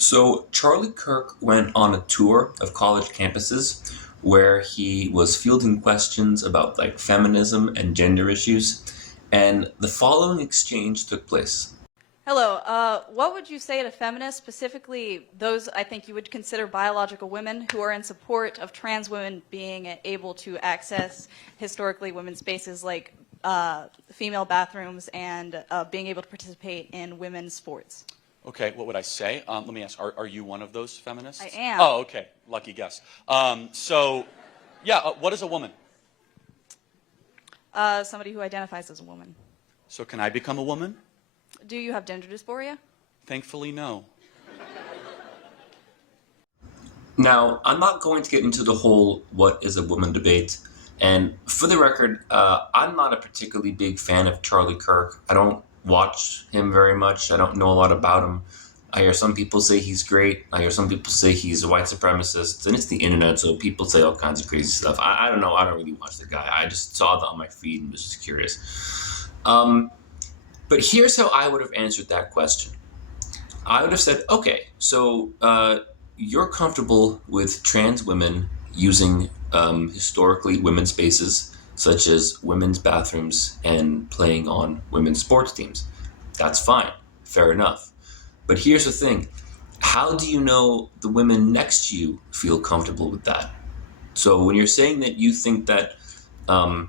So Charlie Kirk went on a tour of college campuses where he was fielding questions about like feminism and gender issues, and the following exchange took place. Hello. What would you say to feminists, specifically those I think you would consider biological women who are in support of trans women being able to access historically women's spaces like female bathrooms and being able to participate in women's sports? Okay, what would I say? Let me ask, are you one of those feminists? I am. Oh, okay, lucky guess. What is a woman? Somebody who identifies as a woman. So can I become a woman? Do you have gender dysphoria? Thankfully, no. Now, I'm not going to get into the whole what is a woman debate, and for the record, I'm not a particularly big fan of Charlie Kirk. I don't watch him very much. I don't know a lot about him. I hear some people say he's great. I hear some people say he's a white supremacist, and it's the internet, so people say all kinds of crazy stuff. I don't know. I don't really watch the guy. I just saw that on my feed and was just curious. But here's how I would have answered that question. I would have said, okay, so you're comfortable with trans women using historically women's spaces, such as women's bathrooms and playing on women's sports teams. That's fine. Fair enough. But here's the thing. How do you know the women next to you feel comfortable with that? So when you're saying that you think that a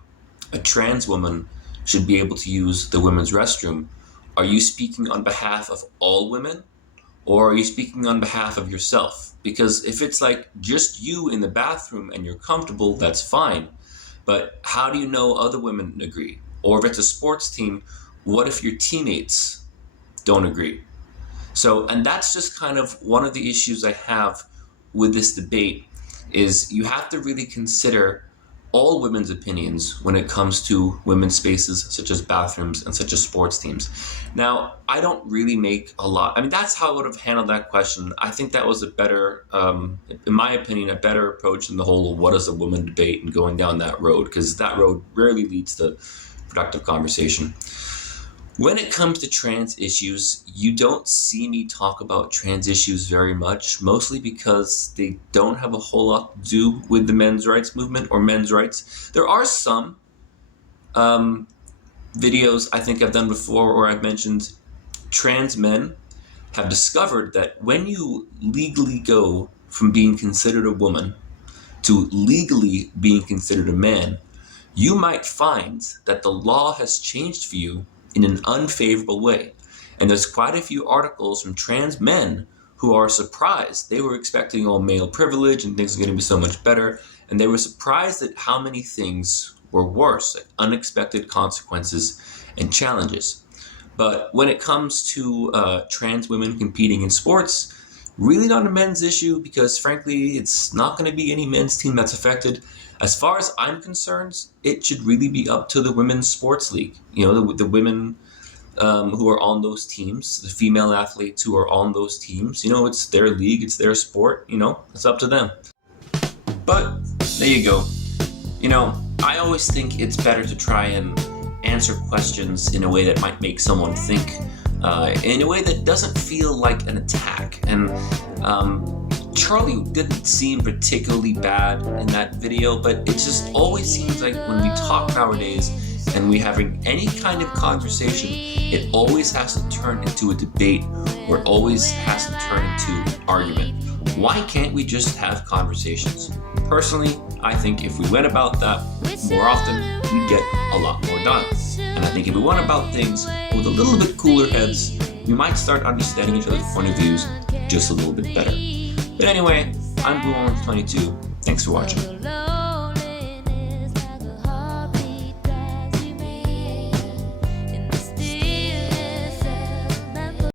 trans woman should be able to use the women's restroom, are you speaking on behalf of all women, or are you speaking on behalf of yourself? Because if it's like just you in the bathroom and you're comfortable, that's fine. But how do you know other women agree? Or if it's a sports team, what if your teammates don't agree? So, and that's just kind of one of the issues I have with this debate, is you have to really consider all women's opinions when it comes to women's spaces such as bathrooms and such as sports teams. Now, I don't really make a lot. I mean, that's how I would have handled that question. I think that was a better, in my opinion, a better approach than the whole what is a woman debate and going down that road, because that road rarely leads to productive conversation. When it comes to trans issues, you don't see me talk about trans issues very much, mostly because they don't have a whole lot to do with the men's rights movement or men's rights. There are some videos I think I've done before where I've mentioned trans men have discovered that when you legally go from being considered a woman to legally being considered a man, you might find that the law has changed for you in an unfavorable way. And there's quite a few articles from trans men who are surprised. They were expecting all male privilege and things are going to be so much better. And they were surprised at how many things were worse, like unexpected consequences and challenges. But when it comes to trans women competing in sports, really not a men's issue, because frankly, it's not going to be any men's team that's affected. As far as I'm concerned, it should really be up to the women's sports league. You know, the women who are on those teams, the female athletes who are on those teams, you know, it's their league, it's their sport, you know, it's up to them. But there you go. You know, I always think it's better to try and answer questions in a way that might make someone think, in a way that doesn't feel like an attack. And Charlie didn't seem particularly bad in that video, but it just always seems like when we talk nowadays and we're having any kind of conversation, it always has to turn into a debate, or it always has to turn into an argument. Why can't we just have conversations? Personally, I think if we went about that more often, we'd get a lot more done. And I think if we went about things with a little bit cooler heads, we might start understanding each other's point of views just a little bit better. But anyway, I'm Blue Orange 22. Thanks for watching.